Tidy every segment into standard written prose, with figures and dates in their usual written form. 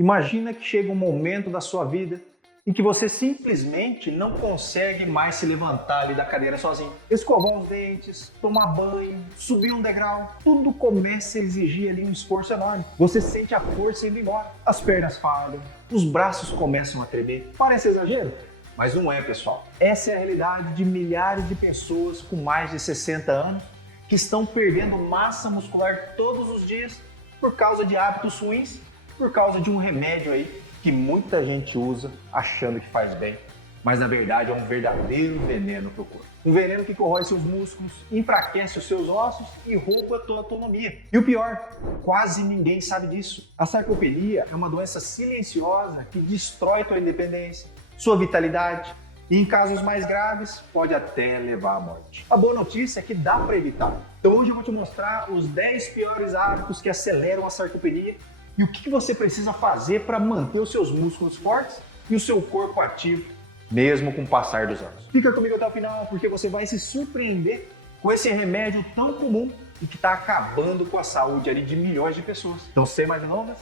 Imagina que chega um momento da sua vida em que você simplesmente não consegue mais se levantar ali da cadeira sozinho. Escovar os dentes, tomar banho, subir um degrau, tudo começa a exigir ali um esforço enorme. Você sente a força indo embora, as pernas falham, os braços começam a tremer. Parece exagero? Mas não é, pessoal. Essa é a realidade de milhares de pessoas com mais de 60 anos que estão perdendo massa muscular todos os dias por causa de hábitos ruins, por causa de um remédio aí que muita gente usa achando que faz bem, mas na verdade é um verdadeiro veneno para o corpo. Um veneno que corrói seus músculos, enfraquece os seus ossos e rouba a tua autonomia. E o pior, quase ninguém sabe disso. A sarcopenia é uma doença silenciosa que destrói tua independência, sua vitalidade e em casos mais graves pode até levar à morte. A boa notícia é que dá para evitar. Então hoje eu vou te mostrar os 10 piores hábitos que aceleram a sarcopenia e o que você precisa fazer para manter os seus músculos fortes e o seu corpo ativo, mesmo com o passar dos anos. Fica comigo até o final, porque você vai se surpreender com esse remédio tão comum e que está acabando com a saúde ali de milhões de pessoas. Então, sem mais delongas,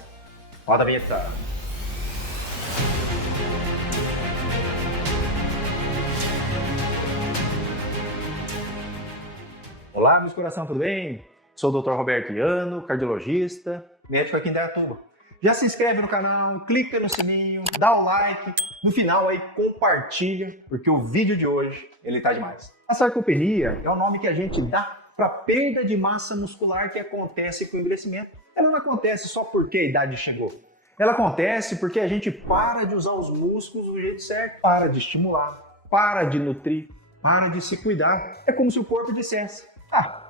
roda a vinheta. Olá, meus coração, tudo bem? Sou o Dr. Roberto Iano, cardiologista, médico aqui em Indaiatuba. Já se inscreve no canal, clica no sininho, dá o like, no final aí compartilha, porque o vídeo de hoje, ele tá demais. A sarcopenia é o nome que a gente dá para a perda de massa muscular que acontece com o envelhecimento. Ela não acontece só porque a idade chegou. Ela acontece porque a gente para de usar os músculos do jeito certo, para de estimular, para de nutrir, para de se cuidar. É como se o corpo dissesse: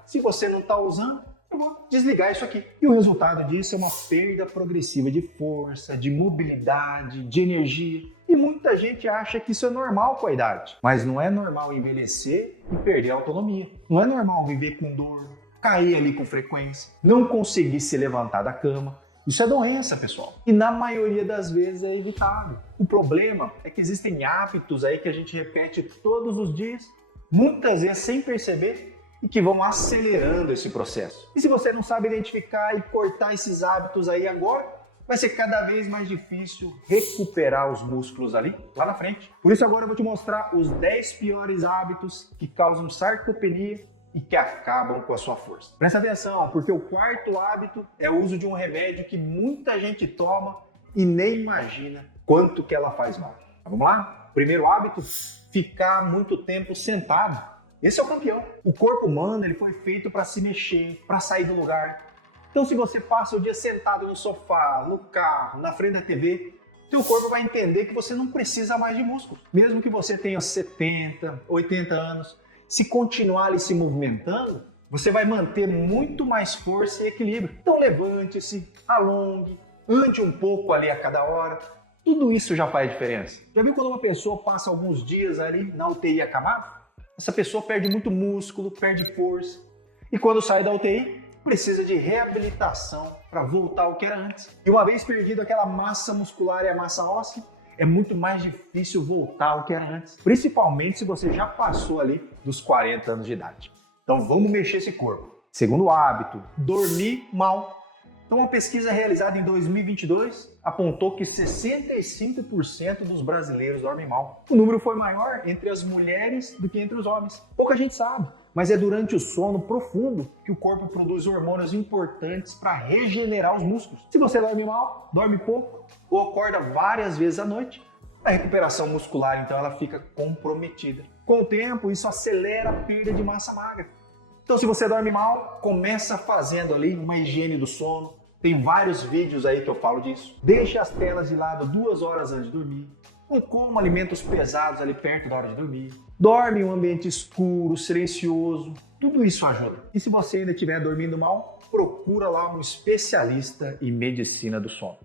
se você não está usando, eu vou desligar isso aqui. E o resultado disso é uma perda progressiva de força, de mobilidade, de energia. E muita gente acha que isso é normal com a idade. Mas não é normal envelhecer e perder a autonomia. Não é normal viver com dor, cair ali com frequência, não conseguir se levantar da cama. Isso é doença, pessoal. E na maioria das vezes é evitável. O problema é que existem hábitos aí que a gente repete todos os dias, muitas vezes sem perceber, e que vão acelerando esse processo. E se você não sabe identificar e cortar esses hábitos aí agora, vai ser cada vez mais difícil recuperar os músculos ali, lá na frente. Por isso agora eu vou te mostrar os 10 piores hábitos que causam sarcopenia e que acabam com a sua força. Presta atenção, porque o quarto hábito é o uso de um remédio que muita gente toma e nem imagina quanto que ela faz mal. Então, vamos lá? Primeiro hábito, ficar muito tempo sentado. Esse é o campeão. O corpo humano ele foi feito para se mexer, para sair do lugar. Então se você passa o dia sentado no sofá, no carro, na frente da TV, seu corpo vai entender que você não precisa mais de músculo. Mesmo que você tenha 70, 80 anos, se continuar ali se movimentando, você vai manter muito mais força e equilíbrio. Então levante-se, alongue, ande um pouco ali a cada hora. Tudo isso já faz diferença. Já viu quando uma pessoa passa alguns dias ali na UTI acamada? Essa pessoa perde muito músculo, perde força. E quando sai da UTI, precisa de reabilitação para voltar ao que era antes. E uma vez perdido aquela massa muscular e a massa óssea, é muito mais difícil voltar ao que era antes. Principalmente se você já passou ali dos 40 anos de idade. Então vamos mexer esse corpo. Segundo hábito, dormir mal. Então, uma pesquisa realizada em 2022 apontou que 65% dos brasileiros dormem mal. O número foi maior entre as mulheres do que entre os homens. Pouca gente sabe, mas é durante o sono profundo que o corpo produz hormônios importantes para regenerar os músculos. Se você dorme mal, dorme pouco ou acorda várias vezes à noite, a recuperação muscular então ela fica comprometida. Com o tempo, isso acelera a perda de massa magra. Então, se você dorme mal, começa fazendo ali uma higiene do sono. Tem vários vídeos aí que eu falo disso. Deixe as telas de lado 2 horas antes de dormir. Não coma alimentos pesados ali perto da hora de dormir. Dorme em um ambiente escuro, silencioso. Tudo isso ajuda. E se você ainda estiver dormindo mal, procura lá um especialista em medicina do sono.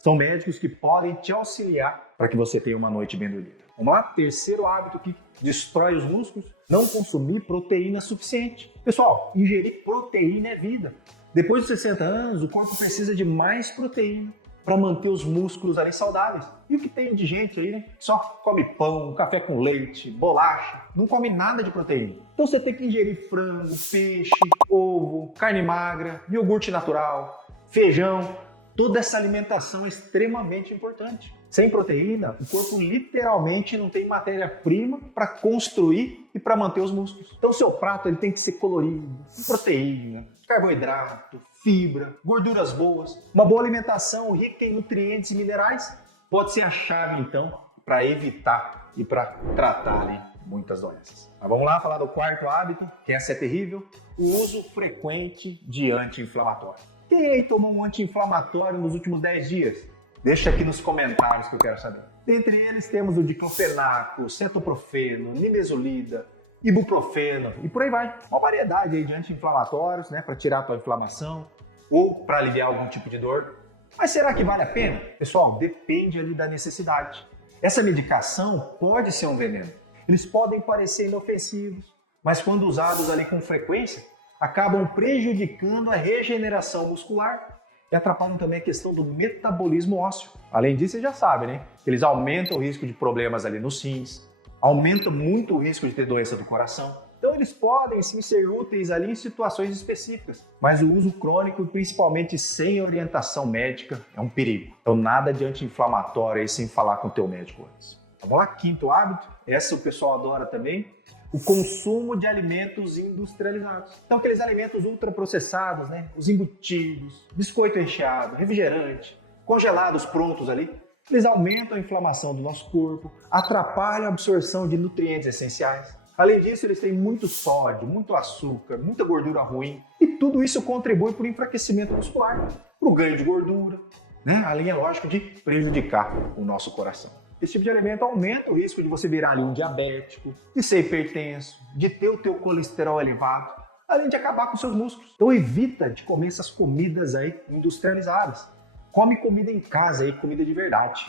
São médicos que podem te auxiliar para que você tenha uma noite bem dormida. Vamos lá? Terceiro hábito que destrói os músculos, não consumir proteína suficiente. Pessoal, ingerir proteína é vida. Depois dos 60 anos, o corpo precisa de mais proteína para manter os músculos ali saudáveis. E o que tem de gente aí, né? Só come pão, café com leite, bolacha, não come nada de proteína. Então você tem que ingerir frango, peixe, ovo, carne magra, iogurte natural, feijão. Toda essa alimentação é extremamente importante. Sem proteína, o corpo literalmente não tem matéria-prima para construir e para manter os músculos. Então o seu prato ele tem que ser colorido, com proteína, carboidrato, fibra, gorduras boas. Uma boa alimentação rica em nutrientes e minerais pode ser a chave então para evitar e para tratar ali muitas doenças. Mas vamos lá falar do quarto hábito, que essa é terrível, o uso frequente de anti-inflamatório. Quem aí tomou um anti-inflamatório nos últimos 10 dias? Deixa aqui nos comentários que eu quero saber. Dentre eles temos o diclofenaco, cetoprofeno, nimesulida, ibuprofeno e por aí vai. Uma variedade aí de anti-inflamatórios, né, para tirar a tua inflamação ou para aliviar algum tipo de dor. Mas será que vale a pena? Pessoal, depende ali da necessidade. Essa medicação pode ser um veneno. Eles podem parecer inofensivos, mas quando usados ali com frequência, acabam prejudicando a regeneração muscular e atrapalham também a questão do metabolismo ósseo. Além disso, vocês já sabem, né? Eles aumentam o risco de problemas ali nos rins, aumentam muito o risco de ter doença do coração. Então eles podem sim ser úteis ali em situações específicas, mas o uso crônico, principalmente sem orientação médica, é um perigo. Então nada de anti-inflamatório aí sem falar com o teu médico antes. Vamos lá, quinto hábito, essa o pessoal adora também, o consumo de alimentos industrializados. Então aqueles alimentos ultraprocessados, né? Os embutidos, biscoito recheado, refrigerante, congelados prontos ali, eles aumentam a inflamação do nosso corpo, atrapalham a absorção de nutrientes essenciais. Além disso, eles têm muito sódio, muito açúcar, muita gordura ruim e tudo isso contribui para o enfraquecimento muscular, para o ganho de gordura, né? Além, é lógico, de prejudicar o nosso coração. Esse tipo de alimento aumenta o risco de você virar ali um diabético, de ser hipertenso, de ter o teu colesterol elevado, além de acabar com seus músculos. Então evita de comer essas comidas aí industrializadas. Come comida em casa aí, comida de verdade.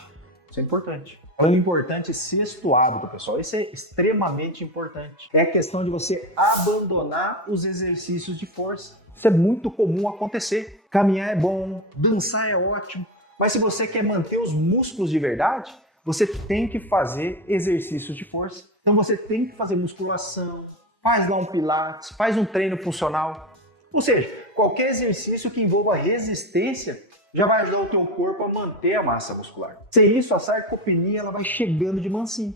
Isso é importante. Falando importante, sexto hábito, pessoal, isso é extremamente importante. É a questão de você abandonar os exercícios de força. Isso é muito comum acontecer. Caminhar é bom, dançar é ótimo, mas se você quer manter os músculos de verdade, você tem que fazer exercícios de força. Então você tem que fazer musculação, faz lá um pilates, faz um treino funcional. Ou seja, qualquer exercício que envolva resistência já vai ajudar o teu corpo a manter a massa muscular. Sem isso, a sarcopenia ela vai chegando de mansinho.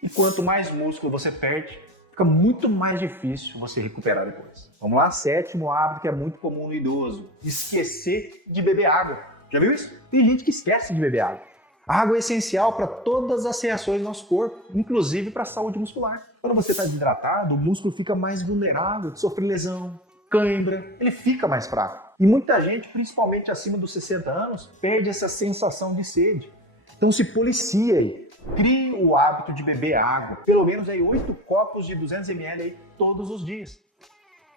E quanto mais músculo você perde, fica muito mais difícil você recuperar depois. Vamos lá, sétimo hábito que é muito comum no idoso, esquecer de beber água. Já viu isso? Tem gente que esquece de beber água. A água é essencial para todas as reações do nosso corpo, inclusive para a saúde muscular. Quando você está desidratado, o músculo fica mais vulnerável de sofrer lesão, cãibra, ele fica mais fraco. E muita gente, principalmente acima dos 60 anos, perde essa sensação de sede. Então se policia aí. Crie o hábito de beber água, pelo menos aí 8 copos de 200 ml aí todos os dias.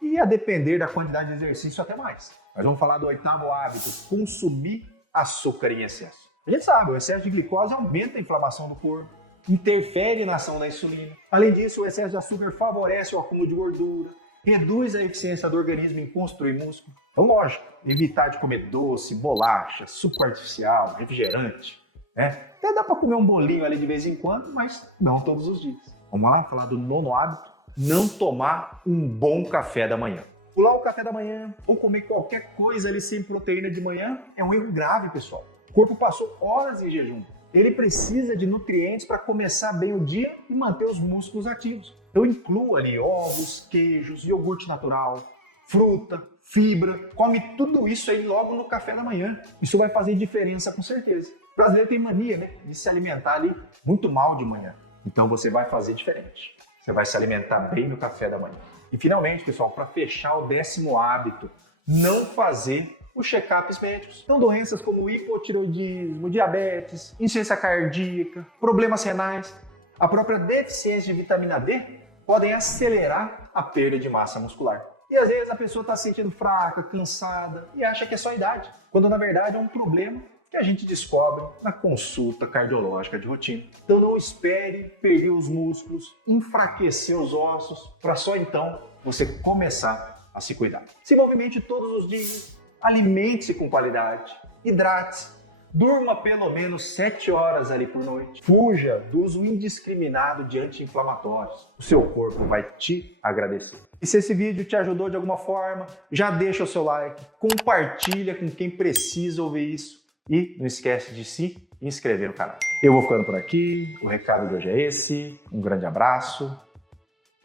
E a depender da quantidade de exercício, até mais. Mas vamos falar do oitavo hábito, consumir açúcar em excesso. A gente sabe, o excesso de glicose aumenta a inflamação do corpo, interfere na ação da insulina. Além disso, o excesso de açúcar favorece o acúmulo de gordura, reduz a eficiência do organismo em construir músculo. Então, lógico, evitar de comer doce, bolacha, suco artificial, refrigerante, né? Até dá para comer um bolinho ali de vez em quando, mas não todos os dias. Vamos lá falar do nono hábito, não tomar um bom café da manhã. Pular o café da manhã ou comer qualquer coisa ali sem proteína de manhã é um erro grave, pessoal. O corpo passou horas em jejum. Ele precisa de nutrientes para começar bem o dia e manter os músculos ativos. Eu incluo ali ovos, queijos, iogurte natural, fruta, fibra. Come tudo isso aí logo no café da manhã. Isso vai fazer diferença com certeza. O brasileiro tem mania, né, de se alimentar ali muito mal de manhã. Então você vai fazer diferente. Você vai se alimentar bem no café da manhã. E finalmente, pessoal, para fechar o 10º hábito, não fazer os check-ups médicos. Então, doenças como hipotireoidismo, diabetes, insuficiência cardíaca, problemas renais, a própria deficiência de vitamina D podem acelerar a perda de massa muscular. E às vezes a pessoa está se sentindo fraca, cansada e acha que é só idade, quando na verdade é um problema que a gente descobre na consulta cardiológica de rotina. Então não espere perder os músculos, enfraquecer os ossos, para só então você começar a se cuidar. Se movimente todos os dias, alimente-se com qualidade, hidrate-se, Durma pelo menos 7 horas ali por noite. Fuja do uso indiscriminado de anti-inflamatórios. O seu corpo vai te agradecer. E se esse vídeo te ajudou de alguma forma, já deixa o seu like, compartilha com quem precisa ouvir isso e não esquece de se inscrever no canal. Eu vou ficando por aqui, o recado de hoje é esse, um grande abraço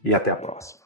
e até a próxima.